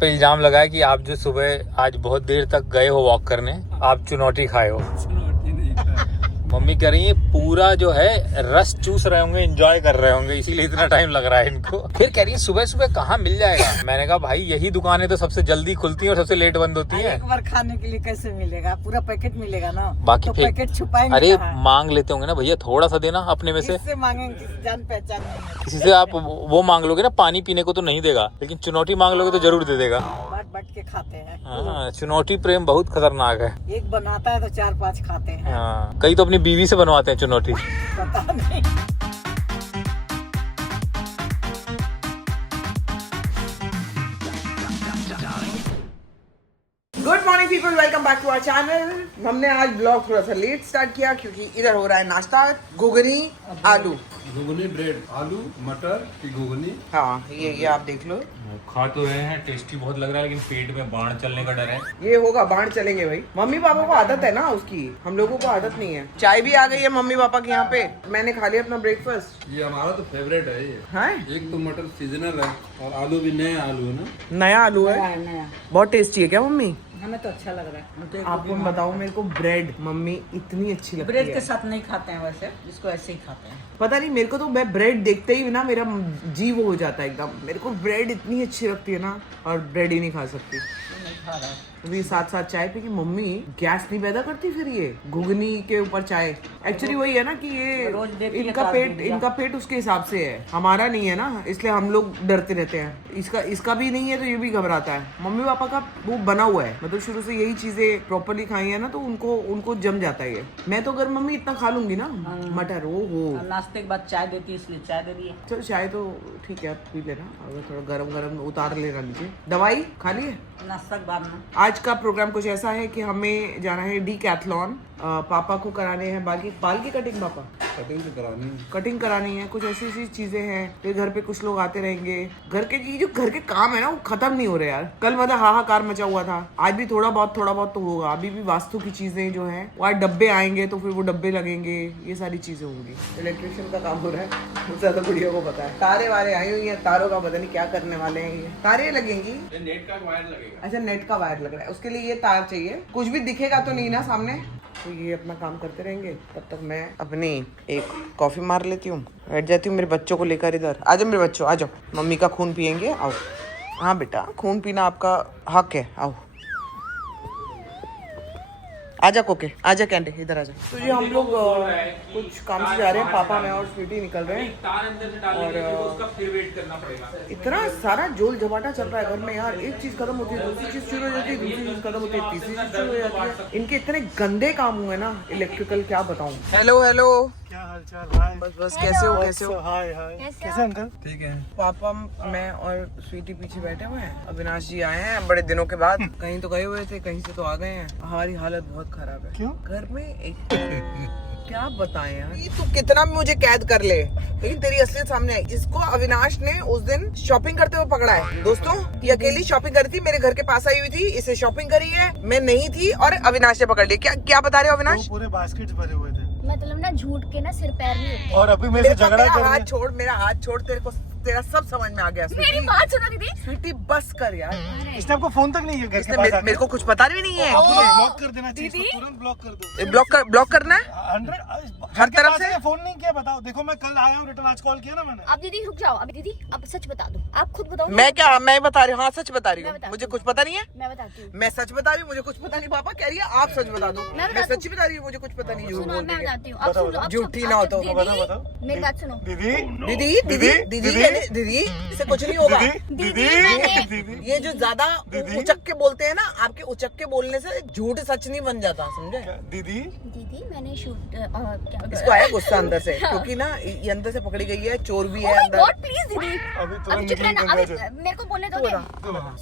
पे इल्जाम लगाया कि आप जो सुबह आज बहुत देर तक गए हो वॉक करने, आप चुनौती खाए हो। मम्मी कह रही है पूरा जो है रस चूस रहे होंगे, एंजॉय कर रहे होंगे, इसीलिए इतना टाइम लग रहा है इनको। फिर कह रही है सुबह सुबह कहाँ मिल जाएगा। मैंने कहा भाई यही दुकानें तो सबसे जल्दी खुलती हैं और सबसे लेट बंद होती हैं। एक बार खाने के लिए कैसे मिलेगा, पूरा पैकेट मिलेगा ना। बाकी तो पैकेट छुपाएंगे। अरे मांग लेते होंगे ना भैया, थोड़ा सा देना अपने में से। किससे मांगेंगे, किसी जान पहचान नहीं। किसी से आप वो मांग लोगे ना, पानी पीने को तो नहीं देगा, लेकिन चुनौती मांग लोगे तो जरूर दे देगा। बांट के खाते हैं। हाँ, चुनौती प्रेम बहुत खतरनाक है। एक बनाता है तो 4-5 खाते हैं। हाँ, कई तो अपनी बीवी से बनवाते हैं चुनौती। पता नहीं। Good morning people, welcome back to our channel. हमने आज ब्लॉग थोड़ा सा लेट स्टार्ट किया क्योंकि इधर हो रहा है नाश्ता, घुगनी आलू। घुगनी ब्रेड, आलू मटर की घुगनी। हाँ, ये आप देख लो। खा तो रहे हैं, टेस्टी बहुत लग रहा है, लेकिन पेट में बाढ़ चलने का डर है। ये होगा, बाढ़ चलेंगे भाई। मम्मी पापा को आदत है ना उसकी, हम लोगों को आदत नहीं है। चाय भी आ गई है मम्मी पापा के यहाँ पे। मैंने खा लिया अपना ब्रेकफास्ट। ये हमारा तो फेवरेट है ये। है एक तो मटर सीजनल है और आलू भी नए आलू है ना। नया आलू है, नया। बहुत टेस्टी है क्या मम्मी? हमें तो अच्छा लग रहा है। आपको बताऊं, मेरे को ब्रेड मम्मी इतनी अच्छी लगती ब्रेड है। के साथ नहीं खाते हैं वैसे, इसको ऐसे ही खाते हैं। पता नहीं, मेरे को तो मैं ब्रेड देखते ही ना मेरा जी वो हो जाता है एकदम। मेरे को ब्रेड इतनी अच्छी लगती है ना, और ब्रेड ही नहीं खा सकती। नहीं खा रहा है। अभी साथ साथ चाय पी की मम्मी गैस नहीं पैदा करती फिर ये घुगनी के ऊपर चाय। एक्चुअली वही है ना कि ये रोज देती है इनका पेट उसके हिसाब से है, हमारा नहीं है ना, इसलिए हम लोग डरते रहते हैं। इसका भी नहीं है तो ये भी घबराता है। मम्मी पापा का वो बना हुआ है, मतलब शुरू से यही चीजें प्रॉपरली खाई है ना, तो उनको जम जाता है ये। मैं तो अगर मम्मी इतना खा लूंगी ना मटर, ओ हो। नाश्ते के बाद चाय देती है, इसलिए चाय दे दिए। चलो चाय तो ठीक है, आप पी लेना, अगर थोड़ा गरम गरम उतार लेना नीचे। दवाई खा ली है? नाश्ता के बाद में आज का प्रोग्राम कुछ ऐसा है कि हमें जाना है डीकैथलॉन। पापा को कराने हैं बाल की कटिंग। पापा कटिंग तो करानी है। कटिंग करानी है, कुछ ऐसी ऐसी चीजें हैं। फिर घर पे कुछ लोग आते रहेंगे। घर के काम है ना, वो खत्म नहीं हो रहे यार। कल मतलब हाहाकार मचा हुआ था, आज भी थोड़ा बहुत तो होगा। अभी भी वास्तु की चीजें जो है वो आज डब्बे आएंगे, तो फिर वो डब्बे लगेंगे, ये सारी चीजें होंगी। इलेक्ट्रिशियन का काम हो रहा है, मुझसे ज्यादा बुढ़िया को पता है। तारे वारे आई हुई है, तारों का पता नहीं क्या करने वाले हैं। ये तारे लगेंगी, नेट का वायर लगेगा। अच्छा नेट का वायर लग रहा है, उसके लिए ये तार चाहिए। कुछ भी दिखेगा तो नहीं ना सामने, तो ये अपना काम करते रहेंगे। तब तक मैं अपनी एक कॉफी मार लेती हूँ, बैठ जाती हूँ मेरे बच्चों को लेकर। इधर आ जाओ मेरे बच्चों, आ जाओ, मम्मी का खून पियेंगे, आओ। हाँ बेटा, खून पीना आपका हक है, आओ। आजा कोके, आजा कैंडे, इधर आजा। तो ये हम लोग कुछ काम से जा रहे हैं, पापा मैं और स्वीटी निकल रहे हैं। और इतना सारा जोल जमाटा चल रहा है घर में यार। एक चीज खत्म होती है, दूसरी चीज शुरू हो जाती है, दूसरी चीज खत्म होती है, तीसरी चीज शुरू हो जाती है। इनके इतने गंदे काम हुए ना इलेक्ट्रिकल, क्या बताऊं। हेलो हेलो, क्या हालचाल? हाय। बस कैसे हो, कैसे हो? हाय हाय। कैसे अंकल? ठीक है। पापा मैं और स्वीटी पीछे बैठे हुए हैं। अविनाश जी आए हैं बड़े दिनों के बाद। कहीं तो गए हुए थे, कहीं से तो आ गए हैं। हमारी हालत बहुत खराब है। क्यों? घर में एक क्या बताएं यार, तू कितना भी मुझे कैद कर ले, लेकिन तेरी असलियत सामने आई। इसको अविनाश ने उस दिन शॉपिंग करते हुए पकड़ा है। दोस्तों, ये अकेली शॉपिंग करी थी, मेरे घर के पास आई हुई थी, इसे शॉपिंग करी है, मैं नहीं थी, और अविनाश ने पकड़ लिया। क्या बता रहे हो अविनाश? पूरे बास्केट भरे हुए थे। मतलब ना झूठ के ना सिर पैर नहीं होते। और अभी मेरे से झगड़ा कर हाथ छोड़, मेरा हाथ छोड़, तेरा सब समझ में आ गया। मेरी बात सुनो दीदी। स्वीटी बस कर यार, इसने आपको फोन तक नहीं किया। इसने मेरे को कुछ पता भी नहीं है। ब्लॉक कर देना चाहिए, इसको तुरंत ब्लॉक कर दो। ब्लॉक करना है 100 हर तरफ से। फोन नहीं किया, बताओ। देखो मैं कल आया हूँ, रिटर्न आज कॉल किया ना मैंने। अब दीदी रुक जाओ, अभी दीदी अब सच बता दो, आप खुद बताओ। मैं बता रही हूँ, हाँ सच बता रही मैं हूँ, बताती मुझे हूँ। कुछ पता नहीं है। मैं बताती हूँ। मैं सच बता रही हूँ, मुझे कुछ पता नहीं। पापा कह रही है आप सच बता दो, मैं मैं सच बता रही हूँ, मुझे कुछ पता नहीं। झूठ सुनो, बोल मैं रही है। बताती हूँ। अब सुन लो, अब झूठी सुन- ना हो अब तो। बताओ। मेरी बात सुनो। दीदी दीदी दीदी दीदी दीदी इससे कुछ नहीं होगा। दीदी ये जो ज्यादा उचक के बोलते हैं ना, आपके उचक के बोलने से झूठ सच नहीं बन जाता, समझे? दीदी दीदी मैंने शूट क्या इसको आया गुस्सा अंदर से, क्योंकि ना ये अंदर से पकड़ी गई है, चोर भी है अंदर। गॉड प्लीज दीदी, अभी अभी तुरंत चुप रहना। निकल अभी जाए। मेरे को बोलने दोगे?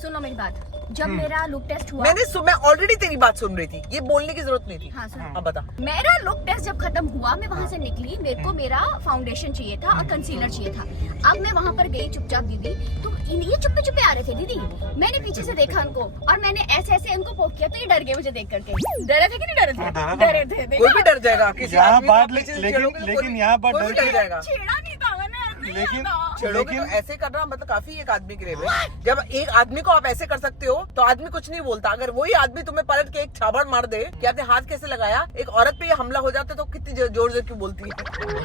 सुनो मेरी बात। जब मेरा लुक टेस्ट हुआ, मैं ऑलरेडी तेरी बात सुन रही थी, ये बोलने की जरूरत नहीं थी। हाँ सुनो, अब बता। मेरा लुक टेस्ट जब खत्म हुआ, मैं वहाँ से निकली, मेरे को मेरा फाउंडेशन चाहिए था और कंसीलर चाहिए था। अब मैं वहाँ पर गई चुपचाप, दीदी तो ये चुप्पे चुप्पे आ रहे थे दीदी। मैंने पीछे से देखा उनको, और मैंने ऐसे ऐसे इनको पोक किया, तो ये डर गए मुझे देख करके। डरे थे कि नहीं डरे थे? डरे थे। कोई भी डर जाएगा, किसी यहाँ आदमी बात को पीछे से लेकिन छेड़ोगे तो लेकिन यहाँ बात कोई भी डर जाएगा। छेड़ा नहीं था मैंने, लेकिन छेड़ोगे तो ऐसे करना मतलब काफी एक आदमी के लिए भाई। जब एक आदमी को आप ऐसे कर सकते हो तो आदमी कुछ नहीं बोलता। अगर वही आदमी तुम्हें पलट के एक छाबड़ मार दे कि आपने हाथ कैसे लगाया, एक औरत पे ये हमला हो जाता है तो कितनी जोर से क्यों बोलती है।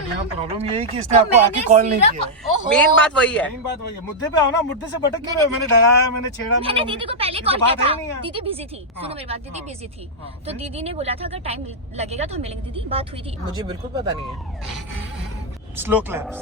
यहाँ प्रॉब्लम ये है कि इसने आपको आके कॉल नहीं किया है। मेन बात वही है। मेन बात वही है। मुद्दे पे आओ ना, मुद्दे से भटक क्यों रहे हो? मैंने डराया, मैंने छेड़ा, मैंने दीदी को पहले ये तो कॉल बात किया है नहीं था। यार। दीदी बिजी थी, सुनो मेरी बात, दीदी बिजी थी। तो फिर? दीदी ने बोला था अगर टाइम लगेगा तो हम मिलेंगे। दीदी बात हुई थी। हाँ। मुझे बिल्कुल पता नहीं है। Slow claps.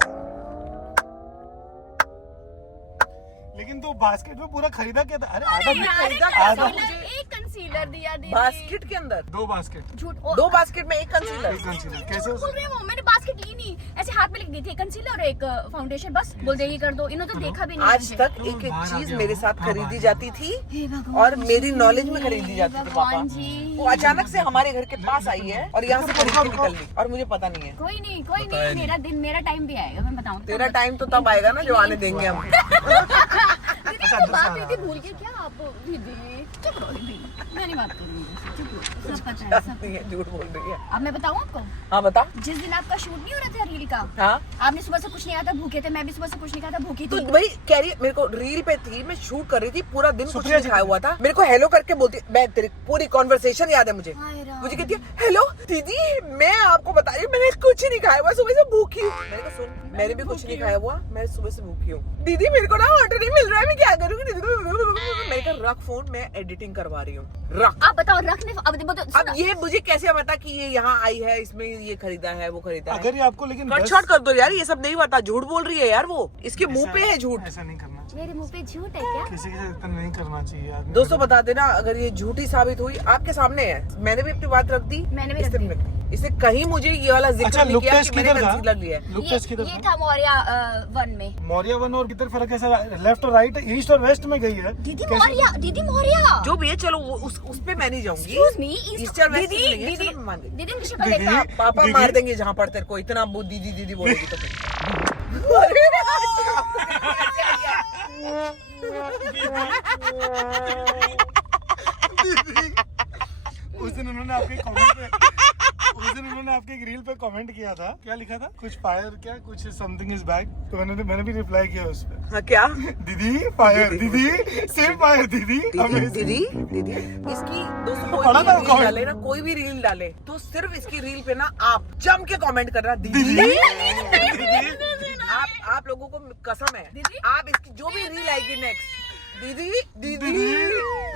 लेकिन तो बास्केट में पूरा खरीदा क्या था? अरे आधा नहीं, खरीदा क्या था? एक कंसीलर दिया दीदी। बास्केट के अंदर 2 बास्केट, झूठ। 2 बास्केट में एक कंसीलर। एक कंसीलर कैसे हो बोल रहे हो? मैंने बास्केट ली नहीं, ऐसे हाथ में लिख दी थी कंसीलर और एक फाउंडेशन, बस बोल दे ये कर दो। इन्होंने तो देखा भी नहीं आज मुझे। तक एक एक चीज मेरे साथ खरीदी जाती थी हे भगवान और मेरी नॉलेज में खरीदी जाती थी पापा। भगवान जी। वो अचानक से हमारे घर के पास आई है और यहाँ से खरीद के निकल गई और मुझे पता नहीं है। कोई नहीं, मेरा दिन, मेरा टाइम भी आएगा, मैं बताऊँ। तेरा टाइम तो तब आएगा ना जो आने देंगे हम। दीदी आपको बात हुई थी, भूल गए क्या आप? दीदी चुप रहो दीदी, मैं नहीं बात करूंगी, चुप रहो, सब पता है, सब। नहीं है, झूठ बोल रही है। अब मैं बताऊँ आपको, हाँ बता। जिस दिन आपका शूट नहीं हो रहा था रील का, हाँ आपने सुबह से कुछ नहीं खाता, भूखे थे, मैं भी सुबह से कुछ नहीं खाता, भूखी तो थी। भाई कह रही है, मेरे को रील पे थी, मैं शूट कर रही थी, पूरा दिन कुछ सुप्रिया नहीं जी खाया हुआ था। मेरे को हेलो करके बोलती, मैं तेरी पूरी कॉन्वर्सेशन याद है मुझे। हाय राम। मुझे कहती है हेलो दीदी, मैं आपको बता रही हूँ मैंने कुछ ही नहीं खाया हुआ, सुबह से भूखी हूँ। मैंने कहा सुन, मैंने भी कुछ नहीं खाया हुआ, मैं सुबह से भूखी हूँ। दीदी मेरे को ना ऑर्डर नहीं मिल रहा है, मैं क्या करूँगी? मैंने कहा रख फोन, मैं एडिटिंग करवा रही हूँ, रख। आप बताओ रखने, अब ये मुझे कैसे पता कि ये यहाँ आई है, इसमें ये खरीदा है, वो खरीदा है? अगर ये आपको लेकिन कट शॉट कर दो यार, ये सब नहीं पता, झूठ बोल रही है यार वो, इसके मुंह पे है झूठ। ऐसा नहीं करना चाहिए, मेरे मुंह पे झूठ है क्या? किसी के साथ इतना नहीं करना चाहिए आदमी। दोस्तों बता देना अगर ये झूठी साबित हुई, आपके सामने है। मैंने भी अपनी बात रख दी, मैंने भी इसने रख दी। इसने कहीं मुझे ये वाला जिक्र अच्छा नहीं लुक किया टेस्ट कि मैंने किधर था? कंसीलर लिया है। लुक टेस्ट किधर ये था? था मौर्या 1 में। मौर्या 1 और किधर फर्क है? लेफ्ट और राइट, ईस्ट और वेस्ट में गई है। दीदी कैसे? मौर्या, दीदी मौर्या। जो भी है चलो उस पे मैं नहीं जाऊंगी। Excuse me, ईस्ट और वेस्ट दीदी, में नहीं है, दीदी, चलो मैं मान गई। दीदी मुझे शक्ल दीदी, देखा। पापा दीदी। मार देंगे जहाँ पर तेरे को इतना वो दीदी दीदी बोलेगी तो फिर। उस दिन उन्होंने आपके एक रील पे कमेंट किया था, क्या लिखा था? कुछ फायर, क्या कुछ समथिंग इज बैक। तो मैंने भी रिप्लाई किया उस पे। हाँ क्या? दीदी फायर, दीदी सेम फायर, दीदी amazing। दीदी दीदी इसकी दोस्तों कोई पढ़ा भी था रील comment? डाले ना, कोई भी रील डाले तो सिर्फ इसकी रील पे ना आप जम के कमेंट करना दीदी। दीदी आप लोगों को कसम है, आप इसकी जो भी रील आएगी नेक्स्ट, दीदी दीदी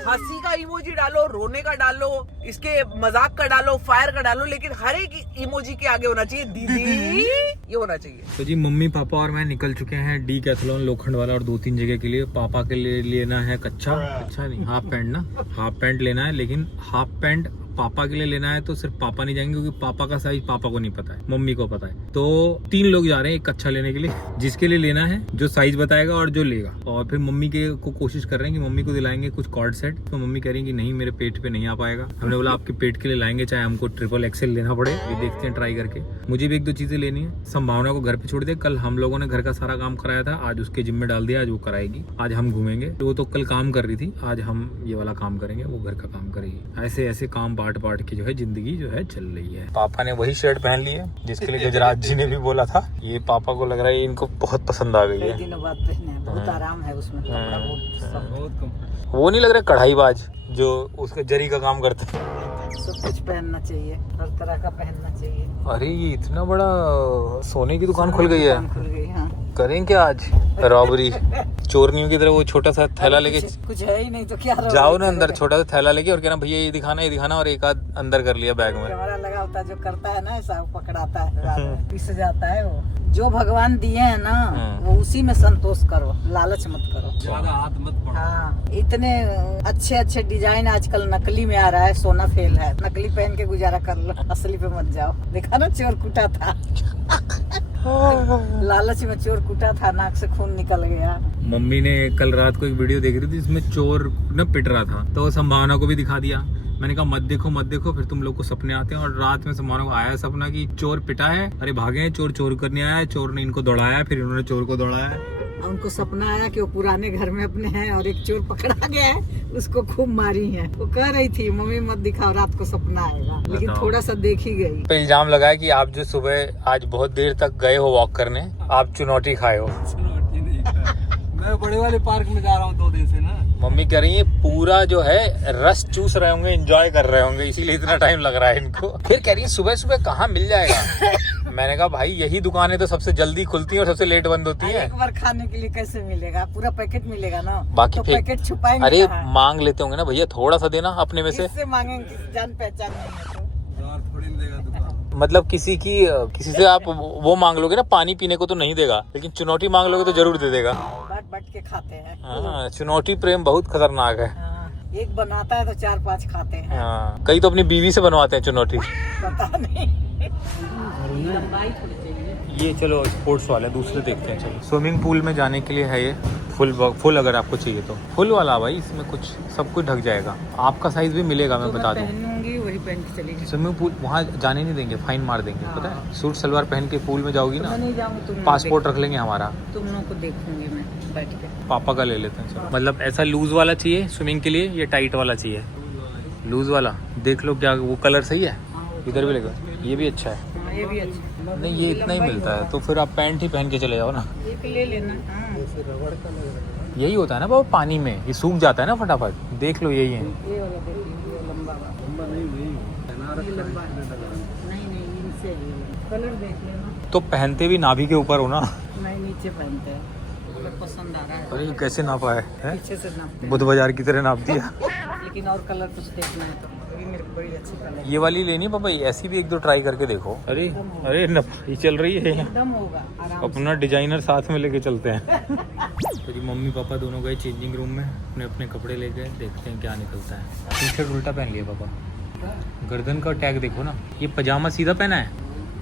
हंसी का इमोजी डालो, रोने का डालो, इसके मजाक का डालो, फायर का डालो, लेकिन हर एक इमोजी के आगे होना चाहिए दीदी, ये होना चाहिए। तो जी मम्मी पापा और मैं निकल चुके हैं डीकैथलॉन लोखंड वाला और 2-3 जगह के लिए। पापा के लिए लेना है कच्चा नहीं, हाफ पैंट ना, हाफ पैंट लेना है, लेकिन हाफ पैंट पापा के लिए लेना है तो सिर्फ पापा नहीं जाएंगे क्योंकि पापा का साइज पापा को नहीं पता है, मम्मी को पता है। तो 3 लोग जा रहे हैं एक कच्चा लेने के लिए, जिसके लिए लेना है जो साइज बताएगा और जो लेगा। और फिर मम्मी के को कोशिश कर रहे हैं कि मम्मी को दिलाएंगे कुछ कॉर्ड सेट, तो मम्मी कह रही है कि नहीं मेरे पेट पे नहीं आ पाएगा। हमने बोला आपके पेट के लिए लाएंगे, चाहे हमको ट्रिपल एक्सेल लेना पड़े, ये देखते हैं ट्राई करके। मुझे भी 1-2 चीजें लेनी है। संभावना को घर पे छोड़ दे, कल हम लोगों ने घर का सारा काम कराया था, आज उसके जिम्मे डाल दिया, आज वो कराएगी। आज हम घूमेंगे, वो तो कल काम कर रही थी, आज हम ये वाला काम करेंगे, वो घर का काम करेगी। ऐसे ऐसे काम बांट बांट के जो है जिंदगी जो है चल रही है। पापा ने वही शर्ट पहन ली है जिसके लिए गुजरात जी ने भी बोला था। ये पापा को लग रहा है इनको बहुत पसंद आ गई है। दिनों बाद पहने, बहुत आराम है उसमें, कपड़ा बहुत कम। वो नहीं लग रहा कढ़ाईबाज जो उसके जरी का काम करता है। सब कुछ पहनना चाहिए, हर तरह का पहनना चाहिए। अरे ये इतना बड़ा सोने की दुकान खुल गई है। दुकान खुल गई, हाँ। करें क्या आज रॉबरी? चोरनियों की तरह वो छोटा सा थैला लेके कुछ है ही नहीं तो क्या जाओ ना अंदर, छोटा सा थैला लेके और कहना भैया ये दिखाना, और एक आध अंदर कर लिया बैग में। कैमरा लगा होता है, जो करता है ना ऐसा वो पकड़ाता है, पिस जाता है वो। जो भगवान दिए है ना वो उसी में संतोष करो, लालच मत करो, ज्यादा हाथ मत बढ़ाओ। हाँ। इतने अच्छे अच्छे डिजाइन आजकल नकली में आ रहा है, सोना फेल है, नकली पहन के गुजारा कर लो, असली पे मत जाओ। देखा ना चोर कुटा था लालच में चोर कुटा था, नाक से खून निकल गया। मम्मी ने कल रात को एक वीडियो देख रही थी जिसमें चोर न पिट रहा था, तो संभावना को भी दिखा दिया। मैंने कहा मत देखो, फिर तुम लोग को सपने आते हैं। और रात में संभावना को आया सपना कि चोर पिटा है, अरे भागे हैं, चोर करने आया है, चोर ने इनको दौड़ाया, फिर इन्होंने चोर को दौड़ाया। उनको सपना आया कि वो पुराने घर में अपने हैं और एक चोर पकड़ा गया है, उसको खूब मारी है। वो कह रही थी मम्मी मत दिखाओ, रात को सपना आएगा, लेकिन बताओ। थोड़ा सा देख ही गई। पे इल्जाम लगाया कि आप जो सुबह आज बहुत देर तक गए हो वॉक करने, आप चुनौती खाए हो। मैं बड़े वाले पार्क में जा रहा हूँ 2 दिन से ना। मम्मी कह रही है पूरा जो है रस चूस रहे होंगे, एंजॉय कर रहे होंगे, इसीलिए इतना टाइम लग रहा है इनको। फिर कह रही है सुबह सुबह कहाँ मिल जाएगा। मैंने कहा भाई यही दुकानें तो सबसे जल्दी खुलती है और सबसे लेट बंद होती है। एक बार खाने के लिए कैसे मिलेगा, पूरा पैकेट मिलेगा ना, बाकी तो फिर पैकेट छुपाएंगे अरे कहाँ? मांग लेते होंगे ना भैया, थोड़ा सा देना अपने में से। इससे मांगेंगे, जान पहचान नहीं है तो। यार थोड़ी नहीं देगा दुकान। मतलब किसी से आप वो मांग लोगे ना, पानी पीने को तो नहीं देगा, लेकिन चुनौती मांग लोगे तो जरूर दे देगा। बांट बांट के खाते हैं। हाँ, चुनौती प्रेम बहुत खतरनाक है। हाँ, एक बनाता है तो 4-5 खाते हैं। हाँ, कई तो अपनी बीवी से बनवाते हैं चुनौती। पता नहीं। लंबाई थोड़ी चाहिए। ये चलो स्पोर्ट्स वाला दूसरे देखते हैं। चलो स्विमिंग पूल में जाने के लिए है ये फुल अगर आपको चाहिए तो फुल वाला भाई, इसमें कुछ सब कुछ ढक जाएगा, आपका साइज भी मिलेगा। मैं बता दूं पहनूंगी वही पहन के चलेगी। स्विमिंग पूल वहाँ जाने नहीं देंगे, फाइन मार देंगे। पता है, सूट सलवार पहन के पूल में जाओगी ना, मैं नहीं जाऊंगी, तुम पासपोर्ट रख लेंगे हमारा। तुम लोगों को देखूंगी मैं बैठ के। पापा का ले लेते हैं। चलो। मतलब ऐसा लूज वाला चाहिए स्विमिंग के लिए, ये टाइट वाला चाहिए? लूज वाला देख लो, क्या वो कलर सही है? इधर भी लगा, ये भी अच्छा है। हाँ, ये भी अच्छा। नहीं ये इतना ही मिलता है, तो फिर आप पैंट ही पहन के चले जाओ ना। एक ले लेना। हाँ। यही होता है ना बाबा, पानी में ये सूख जाता है ना फटाफट। देख लो यही है। ये वाला देखिए, ये लंबा वाला। लंबा नहीं ये लंबा है। नहीं इनसे ये कलर देख लेना। तो पहनते भी नाभि के ऊपर हो ना? नहीं नीचे पहनते हैं, कलर पसंद आ रहा है। अरे ये कैसे नापा है? पीछे से नापते हैं। बुध बाजार की तरह नाप दिया। लेकिन और कलर कुछ देखना है तो अभी मेरे को बड़ी अच्छी कलर ये वाली लेनी है पापा, ये ऐसी भी 1-2 ट्राई करके देखो। अरे अरे ये चल रही है। एकदम होगा आराम से। अपना डिजाइनर साथ में लेके चलते हैं। तो जी मम्मी पापा दोनों गए चेंजिंग रूम में, अपने अपने कपड़े ले गए, देखते हैं क्या निकलता है। टी शर्ट उल्टा पहन लिया पापा, गर्दन का टैग देखो ना। ये पजामा सीधा पहना है,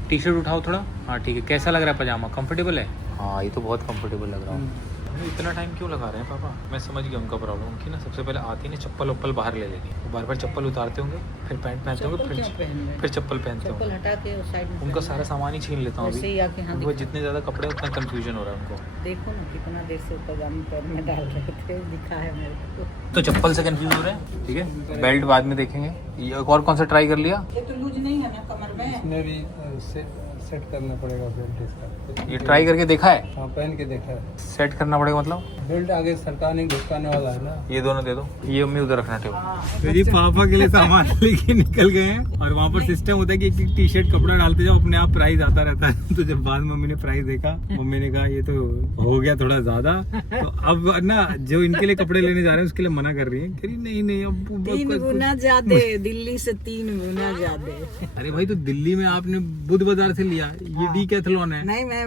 टी शर्ट उठाओ थोड़ा। हाँ ठीक है, कैसा लग रहा है पजामा? कंफर्टेबल है? हाँ ये तो बहुत कंफर्टेबल लग रहा है। इतना टाइम क्यों लगा रहे हैं पापा? मैं समझ गया उनका प्रॉब्लम। उनकी ना सबसे पहले आती है ना चप्पल वप्पल बाहर ले लेनी, वो बार बार चप्पल उतारते होंगे, फिर पैंट पहनते होंगे, चप्पल क्या पहन रहे हैं? फिर चप्पल पहनते चप्पल होंगे। हटा के उस साइड में उनका सारा सामान ही छीन लेता हूँ ऐसे ही आके हाँ अभी। वो जितने ज़्यादा कपड़े उतना कंफ्यूजन हो रहा है उनको। देखो ना कितना देर से पजामा पैर में डाल रहे थे, दिखा है मेरे को। तो चप्पल से कंफ्यूज हो रहे हैं, ठीक है। बेल्ट बाद में देखेंगे। ये और कौन सा ट्राई कर लिया? ये तो लूज नहीं है ना कमर में। इसमें भी सेट करना पड़ेगा बेल्ट इसका। ये ट्राई करके देखा है? हाँ पहन के देखा है। सेट करना पड़ेगा मतलब? बेल्ट आगे सरकाने घुसकाने वाला है ना। ये दोनों दे दो, ये मम्मी उधर रखना टेबल। हाँ, जी पापा के लिए सामान लेके निकल गए हैं, और वहाँ पर सिस्टम होता है कि एक टी शर्ट कपड़ा डालते जाओ, अपने आप प्राइस आता रहता है। तो जब बाद मम्मी ने प्राइस देखा, मम्मी ने कहा ये तो हो गया थोड़ा ज्यादा, तो अब ना जो इनके लिए कपड़े लेने जा रहे हैं उसके लिए मना कर रही है। कह रही नहीं अब 3 गुना ज्यादा, दिल्ली से 3 गुना ज्यादा। अरे भाई तो दिल्ली में आपने बुध बाजार से लिया, ये डीकैथलॉन है। नहीं मैं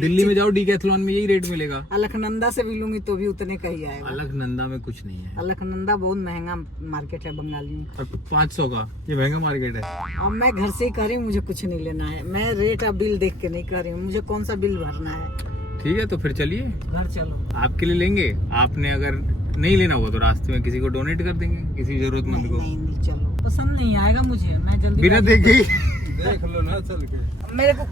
दिल्ली में जाओ डीकैथलॉन में यही रेट मिलेगा। अलकनंदा से भी लूंगी तो भी उतने का ही आएगा। अलकनंदा में कुछ नहीं है, अलकनंदा बहुत महंगा मार्केट है बंगाली में। और 500 का ये महंगा मार्केट है। अब मैं घर से ही कह रही हूँ, मुझे कुछ नहीं लेना है। मैं रेट अब बिल देख के नहीं कर रही हूँ, मुझे कौन सा बिल भरना है। ठीक है तो फिर चलिए, घर चलो। आपके लिए लेंगे। आपने अगर नहीं लेना होगा तो रास्ते में किसी को डोनेट कर देंगे, किसी जरूरतमंद को। नहीं चलो, पसंद नहीं आएगा मुझे, मैं जल्दी बिना देखे ही देख लो ना चल के। मेरे को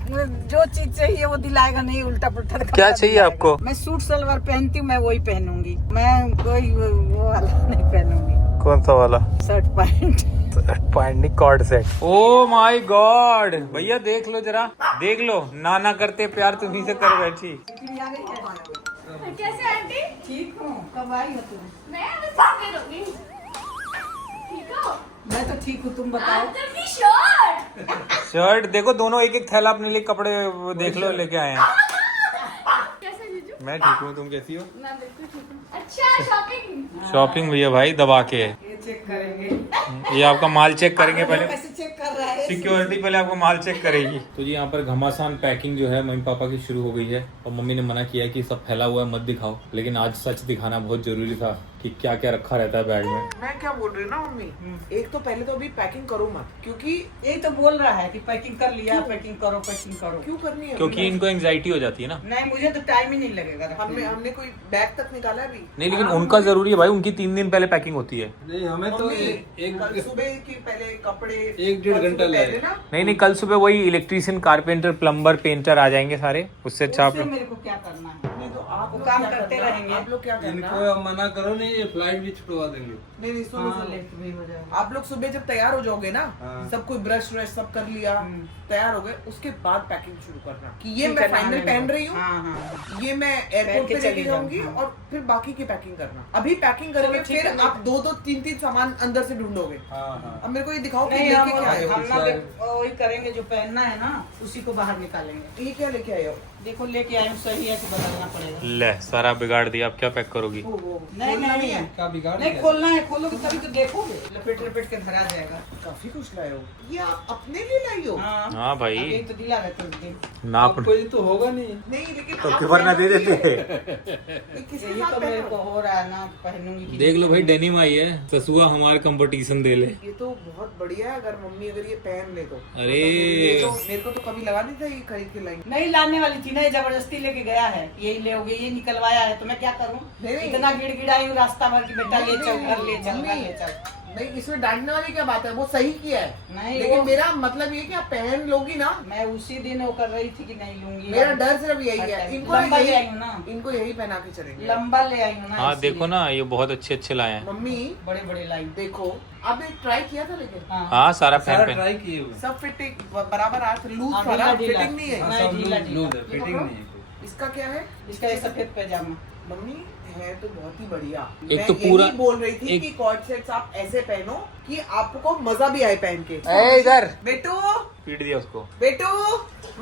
जो चीज चाहिए वो दिलाएगा नहीं, उल्टा पुल्टा क्या चाहिए आपको? मैं सूट सलवार पहनती हूँ, मैं वही पहनूंगी। मैं कोई वो वाला नहीं पहनूंगी। कौन सा वाला? Shirt pant. Pant cord set. Oh my god भैया देख लो जरा, देख लो, नाना करते प्यार तुम्ही से कर बैठी। कैसे आंटी? ठीक हूँ, कब आई हो तुम? मैं बस देर होगी। ठीक हो? मैं तो ठीक हूँ, तुम बताओ। अंकल की शर्ट। शर्ट देखो, दोनों एक एक थैला अपने लिए कपड़े वो देख लो लेके आए हैं। कैसे जीजू? मैं ठीक हूँ, तुम कैसी हो? मैं बिल्कुल ठीक हूँ। अच्छा शॉपिंग। शॉपिंग भैया भाई दबा के, ये चेक करेंगे। ये आपका माल चेक करेंगे पहले। कैसे चेक कर रहा है? सिक्योरिटी पहले आपको माल चेक करेगी। तो जी यहाँ पर घमासान पैकिंग जो है मम्मी पापा की शुरू हो गई है, और मम्मी ने मना किया है कि सब फैला हुआ है मत दिखाओ, लेकिन आज सच दिखाना बहुत जरूरी था कि क्या क्या रखा रहता है बैग में। मैं क्या बोल रही हूँ ना मम्मी, एक तो पहले तो अभी पैकिंग करो मत, क्योंकि यही तो बोल रहा है कि पैकिंग कर लिया, पैकिंग करो पैकिंग करो। क्यों करनी है? क्योंकि इनको एंजाइटी हो जाती है ना। नहीं मुझे तो टाइम ही नहीं लगेगा। हमने कोई बैग तक निकाला अभी नहीं लेकिन उनका जरूरी है भाई, उनकी 3 दिन पहले पैकिंग होती है। नहीं हमें तो कल सुबह की पहले कपड़े 1-1.5 घंटा पहले ना। नहीं कल सुबह वही इलेक्ट्रीशियन, कारपेंटर, प्लम्बर, पेंटर आ जाएंगे सारे, उससे अच्छा आप उससे मेरे को क्या करना है? नहीं तो आप वो लोग काम क्या करते करना? रहेंगे। आप लोग क्या करना? इनको अब मना करो नहीं, ये फ्लाइट भी छुड़वा देंगे। नहीं नहीं सुनो हाँ, सुनो। लेफ्ट भी हो जाएगा। आप लोग सुबह जब तैयार हो जाओगे ना, हाँ। सब कोई ब्रश व्रश सब कर लिया, तैयार हो गए, उसके बाद पैकिंग शुरू करना कि ये ठीक मैं है, फाइनल नहाने पहन में। रही हूँ, हाँ, हाँ। ये मैं पहन एयरपोर्ट के पे चली लेके जाऊंगी, जाऊँ, और फिर बाकी की पैकिंग करना। अभी पैकिंग चलो, करके ठीक फिर है, आप 2-2 3-3 सामान अंदर से ढूंढोगे। हाँ हाँ। अब मेरे को ये दिखाओ कि नहीं, लेके क्या आए हो। हम ना वही करेंगे, जो पहनना है ना उसी को बाहर निकालेंगे। ये क्या लेके आए हो? देखो लेके आए हूँ, सही है कि बदलना पड़ेगा। ले सारा बिगाड़ दिया, अब क्या पैक करोगी? नहीं खोलना नहीं है? क्या बिगाड़ नहीं दिया? खोलना है, खोलोगे तभी तो देखोगे। लपेट लपेट के धरा जाएगा। काफी कुछ लाए हो। ये आप अपने लिए लाई हो? हाँ हाँ भाई। अब यही तो दिला रहे थे उस दिन। नाप आपको ये तो होगा नहीं। नहीं लेकिन तो आप किफर ना दे पहनोगी देते। ये किसके यही साथ तो मेरे पहनो? को हो रहा है ना, पहनूंगी कि देख लो भाई, डेनिम आई है, ससुआ हमारे कंपटीशन दे ले। ये तो बहुत बढ़िया है, अगर मम्मी अगर ये पहन ले तो। अरे। ये तो मेरे को तो कभी लगा नहीं था ये खरीद के लाएंगे। नहीं लाने वाली थी ना, ये जबरदस्ती लेके गया है। यही ले होगे, ये निकलवाया है तो मैं क्या करूँ? नहीं, नहीं। इतना गिड़गिड़ाई हूँ रास्ता भर की, बेटा ले चल घर, ले चल मम्मी, घर, ले चल। नहीं इसमें डांटने वाली क्या बात है, वो सही किया है। नहीं, लेकिन वो- मेरा मतलब ये कि आप पहन लोगी ना, मैं उसी दिन वो कर रही थी कि नहीं लूंगी। मेरा डर सिर्फ यही है। इनको ना लंबा ले आई यही हूँ ना, इनको यही पहना के चलेंगे। लंबा ले आई हूँ ना। हाँ इसीलिए। देखो ना, ये बहुत अच्छे अच्छे लाए हैं। मम्मी बड़े बड़े लाइन। देखो, आपने ट्राई किया था लेकिन हाँ हाँ सारा सारा पहन ट्राई किए हुए। सब फिटिंग बराबर आया था, लूज हाँ, था ना, ढीला, ढीला। फिटिंग नहीं है। हाँ, सब ढीला, लूज है, ये फिटिंग पकड़ो। नहीं है कोई। इसका क्या है? इसका ये सफेद पैजामा। मम्मी है तो बहुत ही बढ़िया। एक मैं तो यही पूरा- बोल रही थी एक- कि कॉर्ड सेट्स आप ऐसे पहनो कि आपको मजा भी आए पहन के। इधर बेटू पीट दिया उसको। बेटू,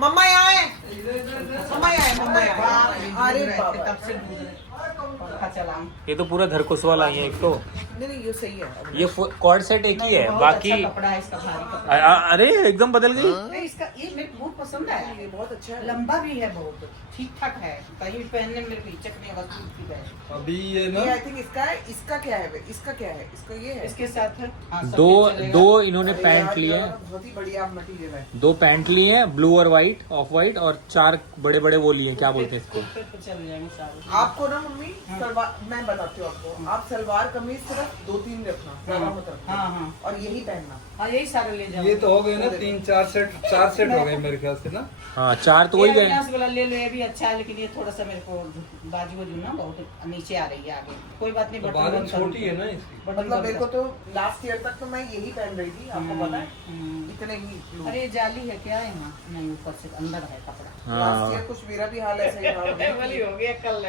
मम्मा यहाँ है, मम्मा यहाँ है, मम्मा यहाँ है। अरे बाबा, तब से पंखा चलाऊं। ये तो पूरा धरकोसवा लाई है एक तो। नहीं नहीं ये सही है। ये कॉर्ड सेट एक ही है, बहुत बाकी अच्छा कपड़ा है इसका, भारी कपड़ा। अरे एकदम बदल गई। नहीं, इसका ये मेरे को बहुत पसंद आया। ये बहुत अच्छा है। लंबा भी है, बहुत ठीक ठाक है, कहीं भी पहनने में मेरे को हिचक नहीं होगा। ठीक है। अभी ये ना ये आई थिंक इसका है। इसका क्या है? इसका क्या है? इसका ये है। इसके साथ है हाँ, सब दो कुछ चलेगा। दो इन्होंने अरे पैंट यार, लिए ये हैं, बहुत ही बढ़िया मटेरियल है। 2 पैंट लिए हैं, ब्लू और व्हाइट, ऑफ व्हाइट, और 4 बड़े बड़े वो लिए हैं, क्या बोलते हैं इसको? कुर्ते पे चल जाएंगे सारे। आपको ना मम्मी सलवार, मैं बताती हूँ आपको, आप सलवार कमीज सिर्फ 2-3 रखना, ज्यादा मत रखना। हाँ हाँ और यही पहनना। हाँ, यही सारे ले जाओ। ये तो हो गए ना 3-4 सेट, 4 सेट हो गए मेरे ख्याल से ना। हाँ 4 तो वही गए। अविनाश वाला ले लो, ये भी अच्छा है, लेकिन ये थोड़ा सा मेरे को बाजू बाजू ना बहुत नीचे आ रही है आगे। कोई बात नहीं, तो बटन बाजू बंद कर छोटी दो। है ना इसकी। बटन मतलब बंद मेरे कर को तो लास्ट ईयर तक तो मैं यही पहन रही थी, आपको पता है, हम्म। इतने ही blue। अरे ये जाली है क्या है ना? नहीं, ऊपर से अंदर है कपड़ा। लास्ट हाँ ईयर कुछ मेरा भी हाल ऐसा ही रहा। हो गया कल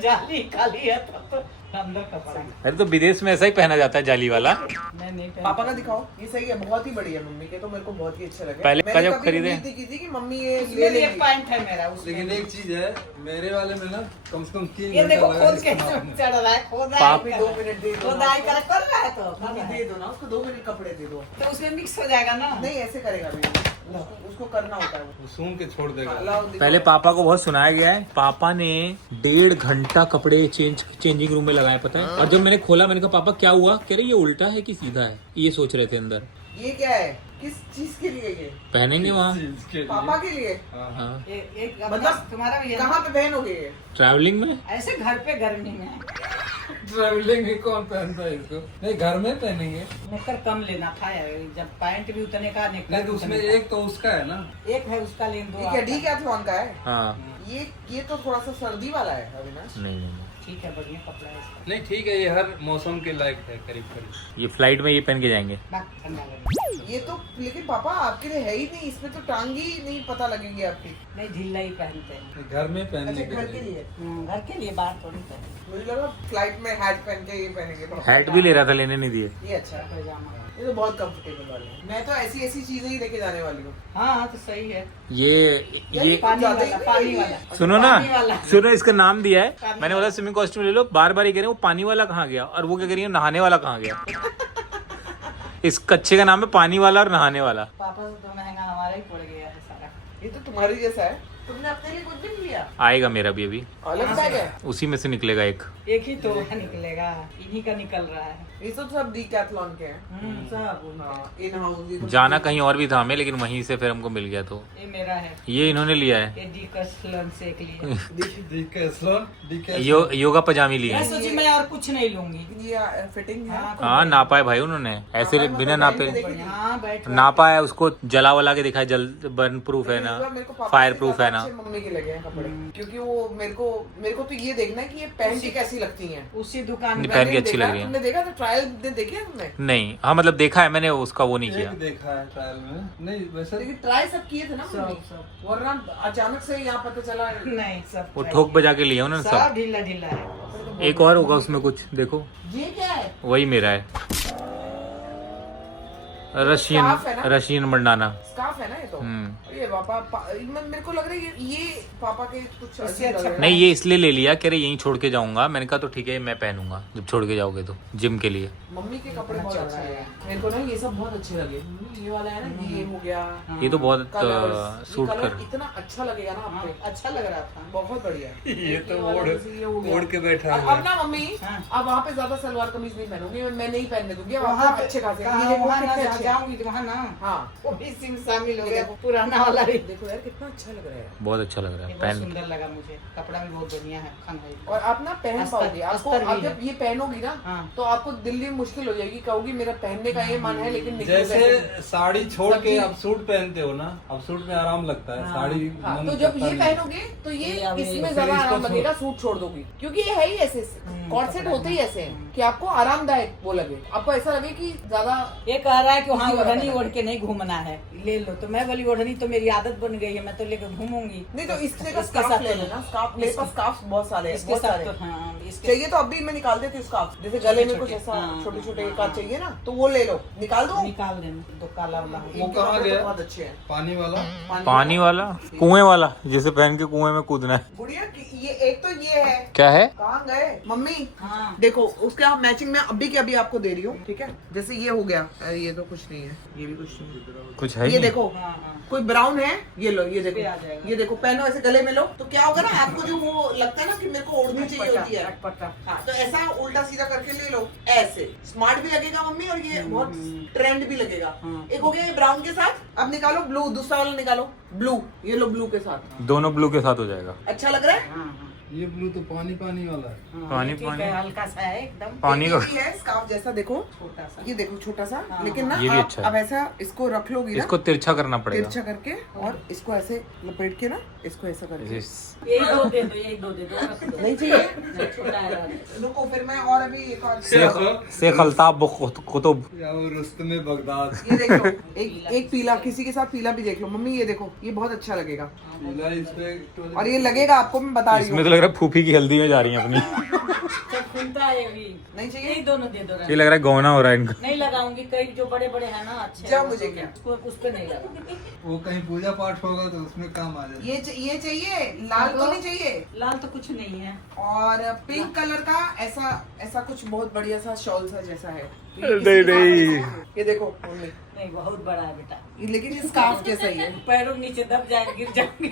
जाली खाली है तो अंदर कपड़ा। अरे तो विदेश में ऐसा ही पहना जाता है, जाली वाला। मैं नहीं पहनती। पापा का दिखाओ, ये सही है, बहुत ही बढ़िया। मम्मी के तो मेरे को बहुत ही अच्छे लगे। पहले का मैंने जब कभी खरीदे- उम्मीद नहीं की थी कि मम्मी ये ले उसमें भी एक लेगी। पैंट है मेरा उसमें। लेकिन एक चीज है, मेरे वाले में ना कम से कम 3 ये घंटा देखो लगा खोद के इसको बनाने में। चढ़ रहा है, खोद पाप- 2 मिनट दे दो ना। खोदाई कर रहा है तो मम्मी दे दो ना उसको, 2 मिनट कपड़े दे दो। तो उसमें मिक्स हो जाएगा ना। नहीं ऐसे करेगा अभी, उसको करना होता है वो। वो सूंघ के छोड़ देगा। लाओ, दिखाओ। पहले पापा को बहुत सुनाया गया है, पापा ने 1.5 घंटा कपड़े चेंजिंग रूम में लगाया, पता है। और जब मैंने खोला, मैंने कहा पापा क्या हुआ? कह रहे ये उल्टा है कि सीधा है, ये सोच रहे थे अंदर। ये क्या है? किस चीज के लिए ये? पहनेंगे वहाँ इसके लिए। पापा के लिए? हाँ। हाँ एक मतलब तुम्हारा भी है ना? कहाँ पे पहनोगे ये? ट्रैवलिंग में। ऐसे घर पे गर्मी में ट्रैवलिंग में कौन पहनता है इसको? नहीं, घर में पहनेंगे। नेकर कम लेना था यार, जब पैंट भी उतने का नेकर नहीं तो भी उसमें उतने का। एक तो उसका है ना। एक है उसका, लेकिन दो ये क्या आता डी है। कैथलॉन का है? हाँ ये तो थोड़ा सा सर्दी वाला है अविनाश। नहीं, ठीक है, बढ़िया कपड़ा है इसका। नहीं ठीक है, ये हर मौसम के लायक है करीब करीब। ये फ्लाइट में ये पहन के जाएंगे। बात ठंडा लगे। ये तो लेकिन पापा आपके लिए है ही नहीं, इसमें तो टांग ही नहीं पता लगेंगे आपकी। नहीं, ढीला ही पहनते हैं। घर में पहनने अच्छा के घर के लिए। लिए? घर के लिए बाहर थोड़ी पहनते मुझे लगा फ्लाइट में हैट पहन के ये पहनेंगे पापा। हैट भी ले रहा था, लेने नहीं दिए। ये अच्छा है, पैजामा। ये तो बहुत कंफर्टेबल वाले हैं। मैं तो ऐसी ऐसी चीजें ही लेके जाने वाली हूँ। हाँ तो सही है। ये पानी ज्यादा ही वाला, नहीं पानी लेगी। वाला। सुनो ना, पानी वाला। सुनो, इसका नाम दिया है, पानी मैंने बोला स्विमिंग कॉस्ट्यूम ले लो, बार बार ये कह रहे हैं वो पानी वाला कहाँ गया, और वो क्या कह रही है नहाने वाला कहाँ गया। इस कच्चे का नाम है पानी वाला और नहाने वाला। पापा से तो महंगा हमारा ही पड़ गया है सारा। ये तो तुम्हारी जैसा है। तुमने अपने लिए कुछ भी नहीं लिया? आएगा मेरा भी अभी, अलग बैग है। उसी में से निकलेगा एक। एक ही तो निकलेगा, इन्हीं का निकल रहा है। ये सब डीकैथलॉन के हैं। सब इन हाउस जाना कहीं और भी था हमें, लेकिन वहीं से फिर हमको मिल गया। तो ये मेरा है, ये इन्होंने लिया है, ये डिकैथलॉन से एक लिया। योगा पजामी लिया मैं है। सोची मैं और कुछ नहीं लूंगी। ये फिटिंग है। हाँ नापा है भाई उन्होंने, ऐसे बिना नापे हाँ बैठ नापा है उसको, जला वला के दिखाया, जल बर्न प्रूफ है ना, मेरे को पापा फायर से प्रूफ ज्यादा है ना। अच्छे मम्मी के लगे हैं कपड़े, क्योंकि वो मेरे को तो ये देखना है कि ये पहन के कैसी लगती हैं। उसी दुकान नहीं, में पहन के मैंने अच्छी देखा, लग रही है। तुमने देखा तो ट्रायल देखे हैं तुमने? नहीं हाँ मतलब देखा है मैंने, उसका वो नहीं किया। एक देखा है ट्रायल में, नहीं वैसे लेकिन ट्राई सब किए थे ना मम्मी, सब। वरना अचानक से यहाँ पता चला। नहीं सब वो ठोक बजा के लिया उन्होंने सब सब। ढीला ढीला है। एक और होगा उसमें कुछ, देखो ये क्या है? वही मेरा है, स्कार्फ है ना? Russian bandana. स्कार्फ है ना ये तो। ये मेरे को लग रहा है ये पापा के कुछ इससे अजीब लग रहा है। नहीं ये इसलिए ले लिया, कह रहे यहीं छोड़ के जाऊंगा। मैंने कहा तो ठीक है मैं पहनूंगा जब छोड़ के जाओगे तो, जिम के लिए। मम्मी के कपड़े बहुत अच्छे लगे मेरे को ना, ये सब बहुत अच्छे लगे। ये वाला है ना, ये हो गया ये तो बहुत कलर्स, सूट ये कलर कर। इतना अच्छा लगेगा ना आप पे, अच्छा लग रहा था। बहुत बढ़िया। ये तो वाला ओढ़ जैसे ये हो गया। ओढ़ के बैठा अब हुआ है। ना मम्मी हाँ। अब वहाँ पे ज्यादा सलवार कमीज नहीं पहनूंगी, मैं नहीं पहनने दूंगी। अब वहाँ आप पे अच्छे खासे कहाँ, ये देखो वहाँ ना कितने अच्छे हैं। जाऊंगी तो वहाँ ना हाँ वो भी सिम शामिल हो ये गया, देखो। पुराना वाला भी। देखो यार कितना अच्छा लग रहा है। बहुत अच्छा लग रहा ये है बहुत पहन। सुंदर लगा मुझे, कपड़ा भी बहुत बढ़िया है खंगाई। और आप ना पहन अस्तर- पाओगे, आपको अस्तर भी आप जब है। ये पहनोगी ना हाँ। तो आपको दिल्ली में मुश्किल हो जाएगी, कहोगी मेरा पहनने का ये मन है लेकिन निकले जैसे कैसे? साड़ी छोड़ सब के चीज- अब सूट पहनते हो ना, अब सूट में आराम लगता है, हाँ। साड़ी हाँ, मन तो जब करता ये नहीं। पहनोगे तो ये ये अभी- इसमें फिर ज्यादा इसको आराम छोड़- लगेगा, सूट छोड़ दोगी, क्योंकि ये है ही ऐसे कॉर्ड सेट होते ही ऐसे हैं कि आपको आरामदायक वो लगे, आपको ऐसा लगे कि ज्यादा। ये कह रहा है कि हाँ इसी वाला ओढ़नी पहना। ओढ़ के नहीं घूमना है, ले लो। तो मैं बोली ओढ़नी तो मेरी आदत बन गई है, मैं तो लेकर घूमूंगी। नहीं तो इससे का इसके स्कार्फ साथ ले तो- लेना, स्कार्फ मेरे पास स्कार्फ बहुत सारे हैं, इसके बहुत साथ सारे तो हैं। हाँ इसके चाहिए तो अभी मैं निकाल देती हूँ स्कार्फ, जैसे गले में कुछ छोटे- ऐसा हाँ, छोटे छोटे हाँ, का हाँ। चाहिए ना तो वो ले लो, निकाल दो। निकाल देना तो काला वाला हो। वो इनके कहाँ कपड़े तो गया? बहुत अच्छे हैं। पानी वाला पानी वाला, कुएं वाला, जिसे पहन के कुएं में कूदना है। गुड़िया ये एक तो ये है, क्या है? कहाँ गए मम्मी? हाँ देखो उसके आप मैचिंग में अभी के अभी आपको दे रही हूँ, ठीक है? जैसे ये हो गया, अरे ये तो कुछ नहीं है, ये भी कुछ नहीं है। कुछ है ये ही देखो हाँ हाँ कोई ब्राउन है, ये लो, ये पे आ देखो, जाएगा। ये देखो पहनो ऐसे गले में लो, तो क्या होगा ना आपको जो वो लगता है ना कि मेरे को ओढ़नी चाहिए होती है, पट्टा हाँ, तो ऐसा उल्टा सीधा करके ले लो, ऐसे स्मार्ट भी लगेगा मम्मी और ये बहुत ट्रेंड भी लगेगा। हाँ। एक हो गया ये ब्राउन के साथ, अब निकालो ब्लू, दूसरा वाला निकालो ब्लू, ये लो ब्लू के साथ, दोनों ब्लू के साथ हो जाएगा। अच्छा लग रहा है? हाँ हाँ ये ब्लू तो पानी पानी वाला है। हाँ, पानी- ये ठीक पानी। है, हल्का सा है एकदम पानी ये का भी है स्कार्फ जैसा, देखो छोटा सा। ये देखो छोटा सा, हाँ, लेकिन ना ये भी आप अच्छा है। अब ऐसा इसको रख लोगी ना, इसको तिरछा करना पड़ेगा। तिरछा करके और इसको ऐसे लपेट के ना, इसको ऐसा करके यही दो दे दो, यही दो दे दो, रख दो। नहीं चाहिए। नहीं, छोटा है रहने दो। रुको फिर मैं और अभी एक और शेख अल्ताफ कुतुब। या वो रुस्तमे बगदाद। ये देख लो, एक पीला, किसी के साथ पीला भी देख लो मम्मी, ये देखो ये बहुत अच्छा लगेगा पीला इस पे और ये लगेगा आपको, मैं बता रही इसमें हूँ। तो लग रहा है फूफी की हल्दी में जा रही है अपनी। जब खुलता है ये भी नहीं चाहिए? यही दोनों दे दो, ये लग रहा है गौना हो रहा है इनका। नहीं लगाऊंगी, कई जो बड़े बड़े हैं ना अच्छे जब हैं, मुझे वो क्या? उसको उस पे नहीं लगाऊंगी। वो कहीं पूजा पाठ होगा तो उसमें काम आ जाए। ये चाहिए, लाल तो नहीं चाहिए, लाल तो कुछ नहीं है। और पिंक कलर का ऐसा ऐसा कुछ बहुत बढ़िया सा शॉल सा जैसा है। नहीं। ये देखो मम्मी, नहीं बहुत बड़ा है बेटा, लेकिन ये स्कार्फ जैसा ही है। पैरों नीचे दब जाए गिर जाऊंगी।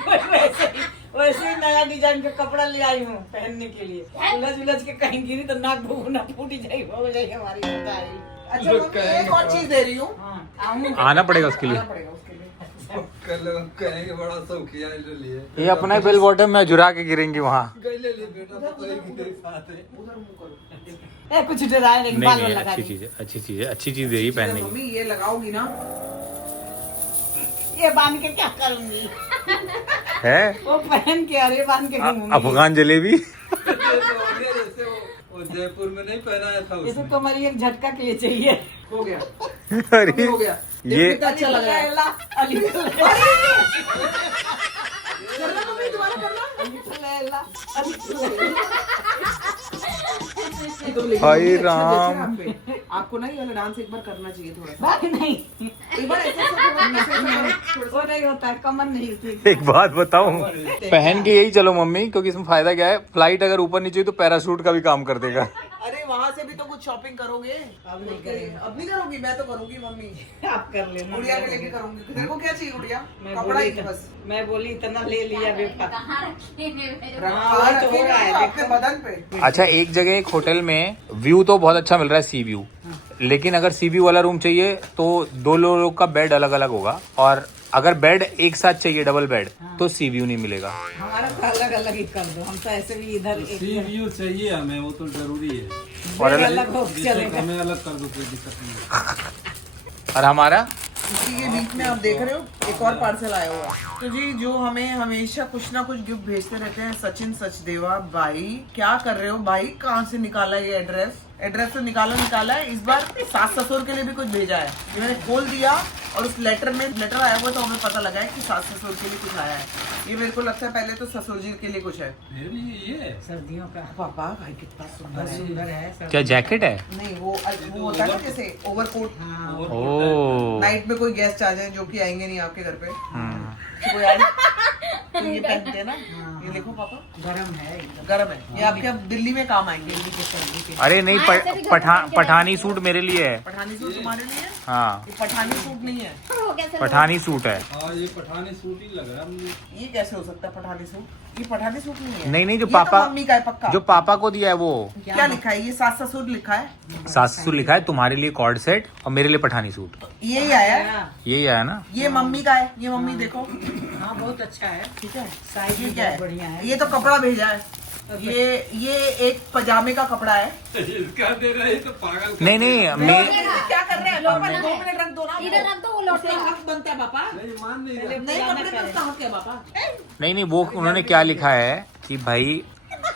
वैसे ही नया डिजाइन का कपड़ा ले आई हूँ पहनने के लिए, उलझ उलझ के कहीं गिरी तो नाक भूना फूट जाए, हो जाए हमारी बताई। अच्छा मम्मी एक और चीज दे रही हूँ, हाँ आऊँ आना पड़ेगा उसके लिए। आना पड़ेगा उसके लिए। कल लोग कहेंगे बड़ा शौकिया है, लिए ये अपना बेल बॉटम में झुरा के गिरेंगी वहाँ। ले लिए बेटा तो कोई के साथ है। उधर मुंह करो। ए कुछ डराए नहीं, नहीं बाल नहीं लगा अच्छी दी। चीज है, अच्छी चीज है, अच्छी चीज दे रही पहनने की। मम्मी ये लगाओगी ना, ये बांध के क्या करूंगी? है वो पहन के अरे बांध के घूमूंगी। अफगान जलेबी। जैसे वो जयपुर में नहीं पहनाया था ये उसने। तो तुम्हारी एक झटका के लिए चाहिए। हो गया अरे हो गया, ये देखो कितना अच्छा लग रहा है। अली करना मम्मी, दोबारा करना। हाय मम्मी, अच्छा राम। जैसा आप पे। आपको ना ये वाला डांस एक बार करना चाहिए थोड़ा सा, बात नहीं, एक बार ऐसा थोड़ा वो नहीं होता है, कमर नहीं हिलती। एक बात बताऊं, पहन के यही चलो मम्मी, क्योंकि इसमें फायदा क्या है, फ्लाइट अगर ऊपर नीचे हुई तो पैराशूट का भी काम कर देगा। अरे वहाँ से भी तो कुछ शॉपिंग करोगे? अब नहीं करेंगे। अब नहीं करोगी? मैं तो करूंगी मम्मी। आप कर लेना। गुड़िया के लेके करूंगी। तेरे को क्या चाहिए गुड़िया? मैं कपड़ा बोली ही बस। मैं बोली इतना ले लिया बेफालतू। कहाँ रखे मेरे रखा तो हो रहा है, अपने बदन पे। अच्छा, एक जगह एक होटल में व्यू तो बहुत अच्छा मिल रहा है, सी व्यू, लेकिन अगर सी व्यू वाला रूम चाहिए तो 2 लोगों का बेड अलग अलग होगा, और अगर बेड एक साथ चाहिए डबल बेड तो सी व्यू नहीं मिलेगा। हमारा तो अलग अलग ही कर दो, हम तो ऐसे भी इधर एक सी व्यू चाहिए हमें, वो तो जरूरी है। और बेड अलग- अलग हो चलेगा। हमें अलग कर दो, कोई दिक्कत नहीं। और हमारा इसी के बीच में आप देख रहे हो एक और पार्सल आया हुआ है। तो जी जो हमें हमेशा कुछ ना कुछ गिफ्ट भेजते रहते हैं, सचिन सचदेवा भाई, क्या कर रहे हो भाई? कहाँ से निकाला ये एड्रेस? एड्रेस तो निकाला है। इस बार सास ससुर के लिए भी कुछ भेजा है। ये मैंने खोल दिया और उस लेटर आया हुआ, तो हमें पता लगा है कि सास ससुर के लिए कुछ आया है। ये मेरे को लगता है पहले तो ससुर जी के लिए कुछ है। मेरे लिए ये सर्दियों का पापा भाई कितना सुंदर बहुत है। सुंदर है सब। क्या जैकेट है? नहीं वो होता है ना जैसे ओवरकोट। हाँ, ओ नाइट में कोई गेस्ट आ जाए जो कि आएंगे नहीं आपके घर पे, तो कोई आए तो ये पहनते हैं ना। ये देखो पापा गरम है एकदम। गर्म है। ये आपके अब दिल्ली में काम आएंगे। दिल्ली के सर्दी के अरे नहीं, पठानी सूट मेरे लिए है। पठानी सूट तुम्हारे लिए है? हाँ, ये पठानी सूट नहीं है। हो गया सर। पठानी सूट है। हाँ, ये पठानी सूट ही लग रहा है मुझे। ये कैसे हो सकता है पठानी सूट? ये पठानी सूट नहीं है। नहीं, जो ये तो पापा मम्मी का है पक्का। जो पापा को दिया है वो क्या लिखा है? ये सास ससुर लिखा है। सास ससुर लिखा है, तुम्हारे लिए कॉर्ड सेट और मेरे लिए पठानी सूट। यही आया है। यही आया ना? ये मम्मी का है। ये मम्मी देखो, हाँ बहुत अच्छा है। ठीक है। साइज ये भी क्या बहुत बढ़िया है? है। ये तो कपड़ा भेजा है। ये एक पजामे का कपड़ा है। इसका दे रहे तो पागल कर नहीं मैं क्या कर रहे हैं? पापा 2 मिनट रख दो ना। इधर रख दो, वो लौट उसका हक बनता है पापा। नहीं, मान नहीं रहा। नहीं कपड़े पे उसका हक है पापा। नहीं वो उन्होंने क्या लिखा है कि भाई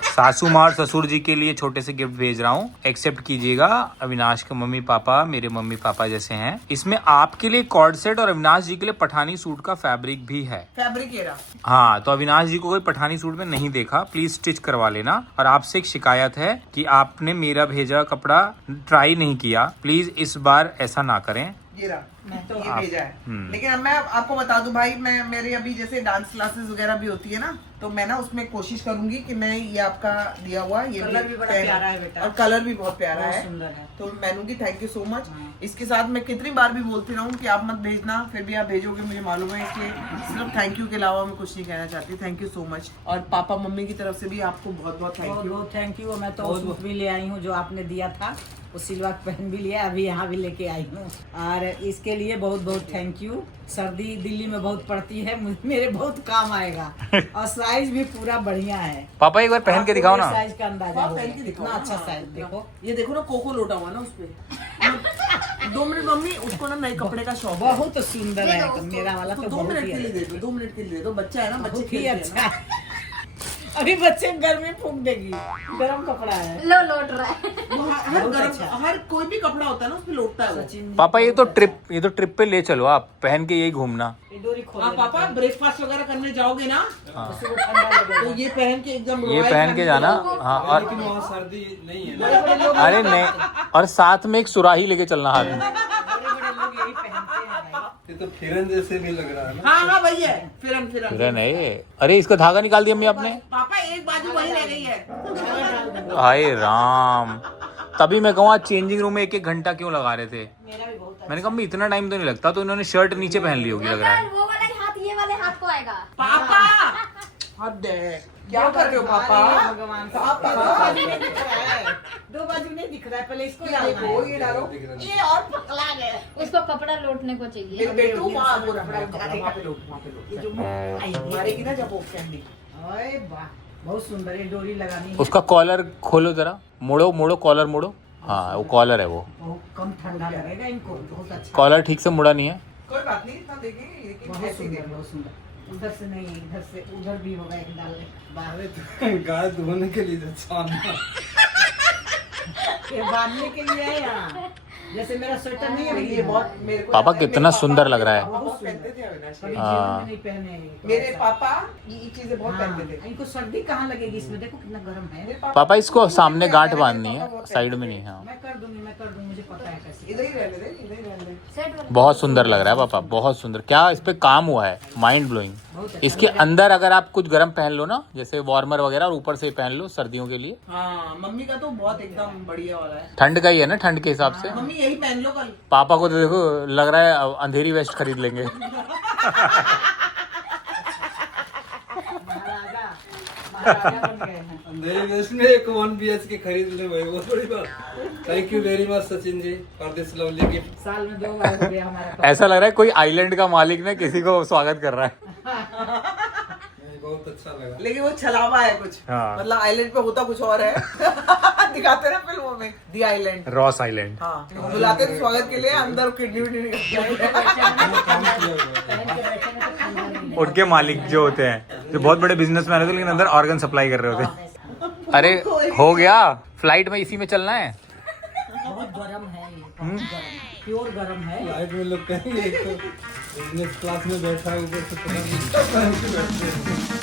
सासू माँ और ससुर जी के लिए छोटे से गिफ्ट भेज रहा हूँ, एक्सेप्ट कीजिएगा। अविनाश के मम्मी पापा मेरे मम्मी पापा जैसे हैं। इसमें आपके लिए कॉर्ड सेट और अविनाश जी के लिए पठानी सूट का फैब्रिक भी है। फैब्रिक ये रहा। हाँ, तो अविनाश जी को कोई पठानी सूट में नहीं देखा, प्लीज स्टिच करवा लेना। और आपसे एक शिकायत है कि आपने मेरा भेजा कपड़ा ट्राई नहीं किया, प्लीज इस बार ऐसा ना करें। ये रहा। मैं तो ये भेजा है। लेकिन अब मैं आपको बता दूं भाई, मैं मेरे अभी जैसे डांस क्लासेस वगैरह भी होती है ना, तो मैं ना उसमें कोशिश करूंगी कि मैं ये आपका दिया हुआ ये कलर भी बड़ा पहन- प्यारा है बेटा। और कलर भी बहुत प्यारा बहुत है। सुंदर है। तो मैनूंगी थैंक यू सो मच। इसके साथ मैं कितनी बार भी बोलती रहूं कि आप मत भेजना, फिर भी आप भेजोगे मुझे मालूम है, इसलिए सिर्फ थैंक यू के अलावा मैं कुछ नहीं कहना चाहती। Thank you so much. और पापा मम्मी की तरफ से भी आपको बहुत बहुत थैंक बहुत यू। बहुत थैंक यू। मैं तो सूट भी ले आई हूँ जो आपने दिया था, वो सिलवा के पहन भी लिया, अभी यहाँ भी लेके आई हूँ। और इसके लिए बहुत बहुत थैंक यू। सर्दी दिल्ली में बहुत पड़ती है, मेरे बहुत काम आएगा। और साइज भी पूरा बढ़िया है। पापा एक बार पहन के दिखाओ ना। साइज का अंदाजा हाँ, होगा। पहन के दिखाओ कितना ना। अच्छा साइज देखो। ये देखो ना कोको लोटा हुआ ना उसपे। 2 मिनट मम्मी, उसको ना नए कपड़े का शौक है। बहुत सुंदर है। तो मेरा वाला तो तो 2 बहुत मिनट ही के लिए अच्छा। दे दो, 2 मिनट के लिए दे दो। बच्चा है ना, बच्चे बहुत ही खेलते हैं ना। अच्छा। अभी बच्चे गर्मी फूंक देगी, गरम कपड़ा है। लो लौट रहा है। हर बहुत गरम अच्छा। हर कोई भी कपड़ा होता है ना उसपे लोटता है वो। सचिन जी, पापा ये तो ट्रिप पे ले चलो, आप पहन के यही घूमना। ये डोरी खोल हाँ देना। पापा, ब्रेकफास्ट वगैरह करने जाओगे ना उससे वो ठंडा लगेगा। तो ये पहन के एकदम ये royal पहन के family जाना। जाओ। हाँ, और लेकिन वहाँ सर्दी नहीं है ना। बड़े बड़े लोग अरे नहीं, और साथ में एक सुराही लेके चलना हाथ में। बड़े बड़े लोग यही पहनते हैं भाई। ये तो फिरन जैसे भी लग रहा है ना। हाँ हाँ वही है, फिरन अरे नहीं, अरे इसका धागा निकाल दिया अम्मी आपने। पापा एक बाजू वही रह गई है। हाय राम, तभी मैं कहूँ आज चेंजिंग रूम में 1-1 घंटा क्यों लगा रहे थे। मेरा भी बहुत मैंने कहा अम्मी इतना टाइम तो नहीं लगता, तो इन्होंने शर्ट नीचे पहन ली होगी लग रहा है। वो वाला हाथ ये वाले हाथ को आएगा। पापा हद है, क्या कर रहे हो पापा? भगवान पापा दो बाजू नहीं दिख रहा है, पहले इसको ये डालना देखो, है। ये डालो। दिख रहा है। ये और पतला गया। उसको कपड़ा लौटने को चाहिए। मेरे बेटू वहाँ वो रख रहा है कपड़ा, वहाँ पे लोट, वहाँ पे लोट। ये जो आई है। मारेगी ना जब वो कैंडी। ओए वाह, बहुत सुंदर है। डोरी लगानी है। उसका कॉलर खोलो जरा, मोड़ो कॉलर मोड़ो। हाँ वो कॉलर है, वो बहुत कम ठंडा लगेगा इनको। बहुत अच्छा, कॉलर ठीक से मुड़ा नहीं है। कोई बात नहीं, इतना देखेंगे लेकिन बहुत ऐसे ही सुंदर, देखो। बहुत सुंदर। उधर से नहीं, इधर से उधर भी होगा एक डालने बाहर। अरे तो गाय धोने के लिए जो छानना। ये बांधने के लिए है यहाँ। जैसे मेरा स्वेटर नहीं है, ये बहुत मेरे को पापा याद है, कितना मेरे सुंदर पापा- लग रहा है। पापा बहुत पहनते थे अविनाश कभी ये। जीवन हाँ। में नहीं पहने हैं। मेरे पापा ये चीजें बहुत हाँ, पहनते थे। इनको सर्दी कहाँ लगेगी इसमें? देखो कितना गर्म है। मेरे पापा इसको सामने गांठ मेरे बांधनी पापा है, बहुत साइड पहनते में थे। नहीं। हाँ मैं कर दूंगी, मुझे पता है कैसे। इधर ही रहने दे, इधर ही रहने दे। सेट वाला। बहुत सुंदर लग रहा है पापा, बहुत सुंदर। क्या इस पे काम हुआ है, माइंड ब्लोइंग। बहुत अच्छा इसके लगा। अंदर अगर आप कुछ गर्म पहन लो ना, जैसे वार्मर वगैरह, और ऊपर से पहन लो सर्दियों के लिए। हाँ मम्मी का तो बहुत एकदम बढ़िया वाला है। ठंड का ही है ना, ठंड के हिसाब से। मम्मी यही पहन लो कल। पापा को तो देखो लग रहा है अंधेरी वेस्ट खरीद लेंगे। महाराजा बन गए हैं। अंधेरे वेस्ट में एक 1 BHK खरीद ले भाई, बहुत बड़ी बात। Thank you very much Sachin ji for this lovely gift. साल में 2 बार हो गया हमारा। ऐसा लग रहा है कोई आइलैंड का मालिक ना किसी को स्वागत कर रहा है। बहुत अच्छा लगा। लेकिन वो छलावा है कुछ। हाँ। मतलब आइलैंड पे होता कुछ और है। दिखाते ना फिल्मों में दी आइलैंड। Ross island. हाँ बुलाते थे स्वागत के लिए, अंदर किडनी विडनी उनके मालिक जो होते हैं, जो बहुत बड़े बिजनेसमैन होते हैं, लेकिन अंदर ऑर्गन सप्लाई कर रहे होते हैं। अरे हो गया, फ्लाइट में इसी में चलना है। बहुत गर्म है ये, बहुत गर्म, प्योर गर्म है। लाइट में लोग कहेंगे एक तो बिजनेस क्लास में बैठा है, ऊपर से पता नहीं